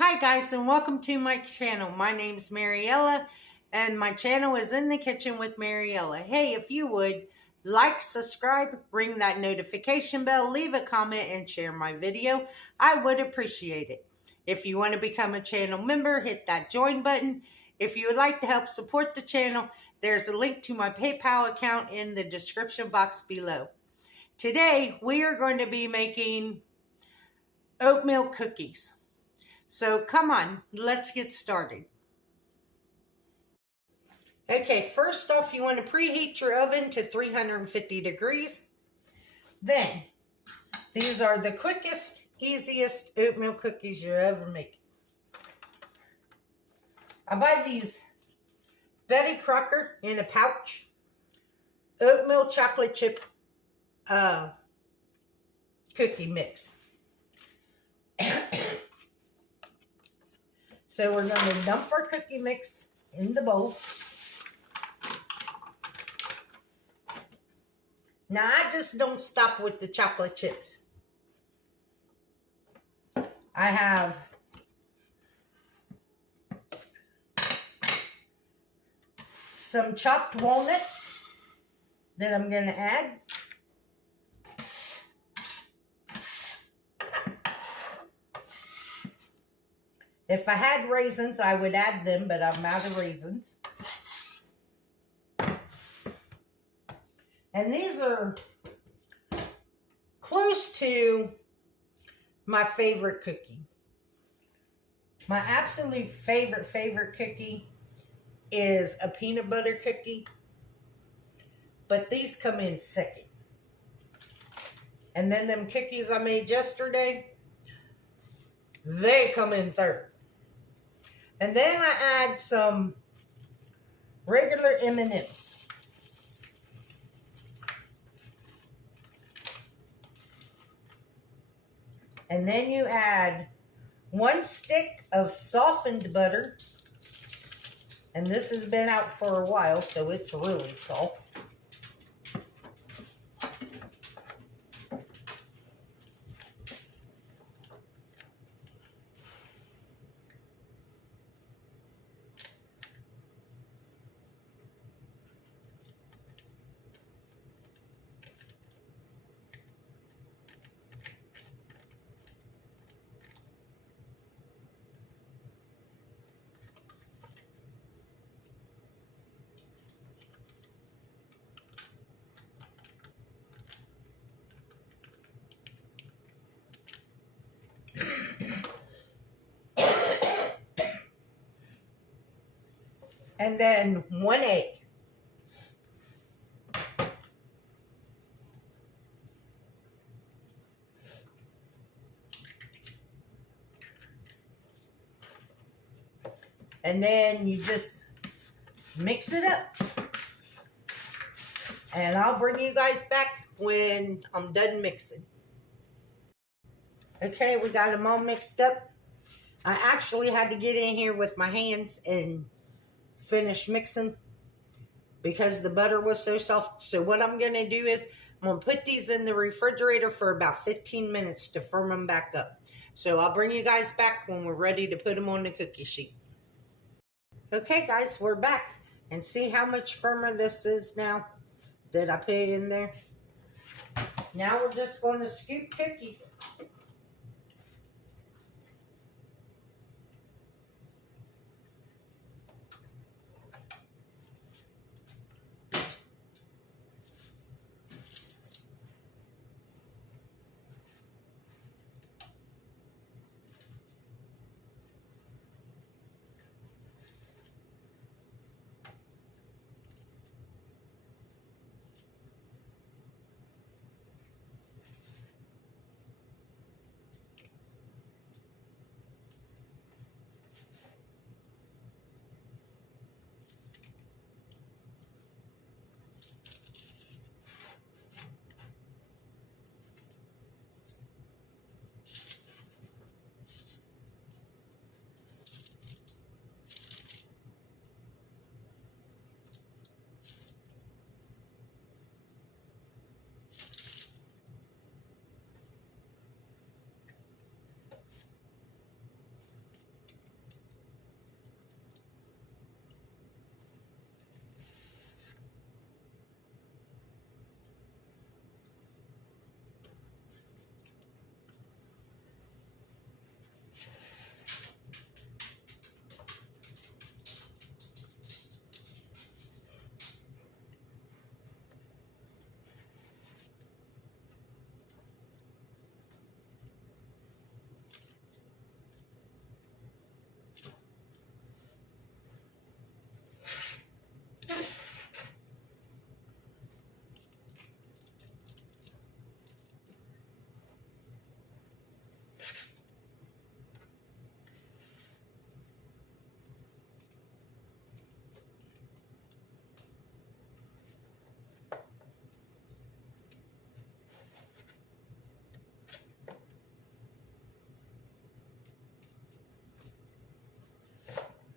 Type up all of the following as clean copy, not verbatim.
Hi guys, and welcome to my channel. My name is Mariella and my channel is In the Kitchen with Mariella. Hey, if you would like, subscribe, ring that notification bell, leave a comment and share my video, I would appreciate it. If you want to become a channel member, hit that join button. If you would like to help support the channel, there's a link to my PayPal account in the description box below. Today we are going to be making oatmeal cookies. So come on, let's get started. Okay, first off, you want to preheat your oven to 350 degrees. Then, these are the quickest, easiest oatmeal cookies you ever make. I buy these Betty Crocker in a pouch oatmeal chocolate chip cookie mix. So we're going to dump our cookie mix in the bowl. Now I just don't stop with the chocolate chips. I have some chopped walnuts that I'm going to add. If I had raisins, I would add them, but I'm out of raisins. And these are close to my favorite cookie. My absolute favorite cookie is a peanut butter cookie. But these come in second. And then them cookies I made yesterday, they come in third. And then I add some regular M&Ms. And then you add 1 stick of softened butter. And this has been out for a while, so it's really soft. And then 1 egg. And then you just mix it up. And I'll bring you guys back when I'm done mixing. Okay, we got them all mixed up. I actually had to get in here with my hands and finish mixing because the butter was so soft. So what I'm going to do is I'm going to put these in the refrigerator for about 15 minutes to firm them back up. So I'll bring you guys back when we're ready to put them on the cookie sheet. Okay guys, we're back. And see how much firmer this is now that I put it in there. Now we're just going to scoop cookies.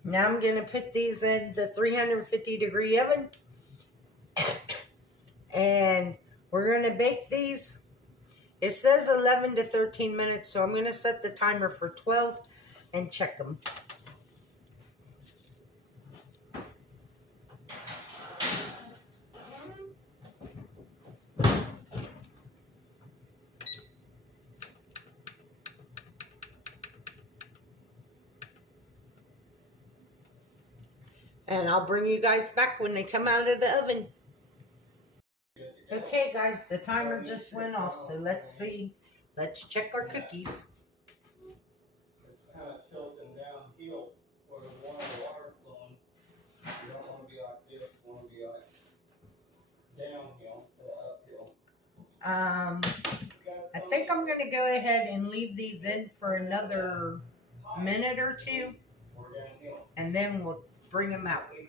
Now I'm going to put these in the 350 degree oven. And we're going to bake these. It says 11 to 13 minutes, so I'm going to set the timer for 12 and check them. And I'll bring you guys back when they come out of the oven. Okay guys, the timer just went off, so let's see. Let's check our cookies. It's kind of tilting downhill where the water flowing. You don't want to be like this, you want to be like downhill instead of uphill. I think I'm going to go ahead and leave these in for another minute or two. And then we'll bring them out. Pay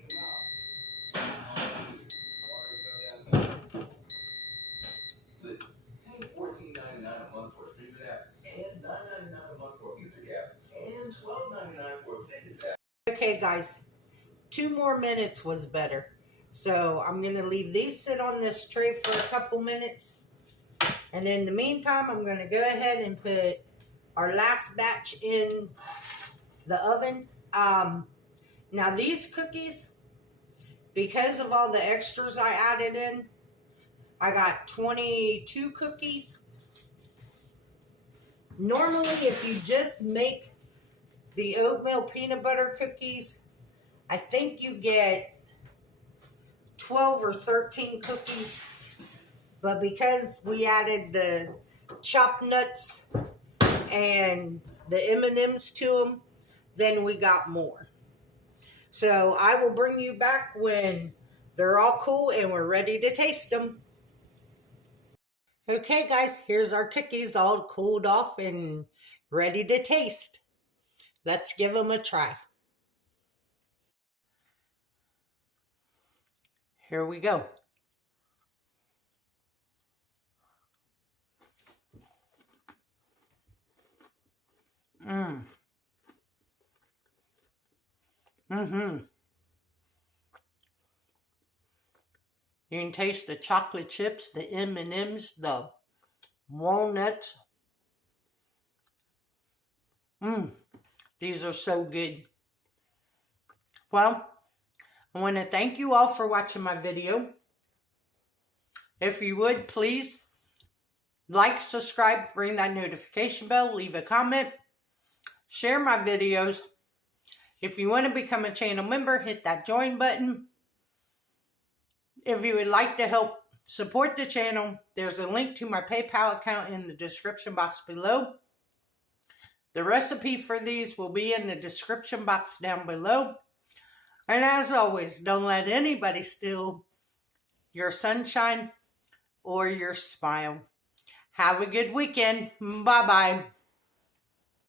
$14.99 a month for a streaming app, and $9.99 a month for a music app, and $12.99 for a fitness app. Okay guys, 2 more minutes was better. So I'm going to leave these sit on this tray for a couple minutes. And in the meantime, I'm going to go ahead and put our last batch in the oven. Now these cookies, because of all the extras I added in, I got 22 cookies. Normally, if you just make the oatmeal peanut butter cookies, I think you get 12 or 13 cookies. But because we added the chopped nuts and the M&Ms to them, then we got more. So I will bring you back when they're all cool and we're ready to taste them. Okay guys, here's our cookies all cooled off and ready to taste. Let's give them a try. Here we go. You can taste the chocolate chips, the M&Ms, the walnuts. These are so good. Well, I want to thank you all for watching my video. If you would, please like, subscribe, ring that notification bell, leave a comment, share my videos. If you want to become a channel member, hit that join button. If you would like to help support the channel, there's a link to my PayPal account in the description box below. The recipe for these will be in the description box down below. And as always, don't let anybody steal your sunshine or your smile. Have a good weekend. Bye-bye.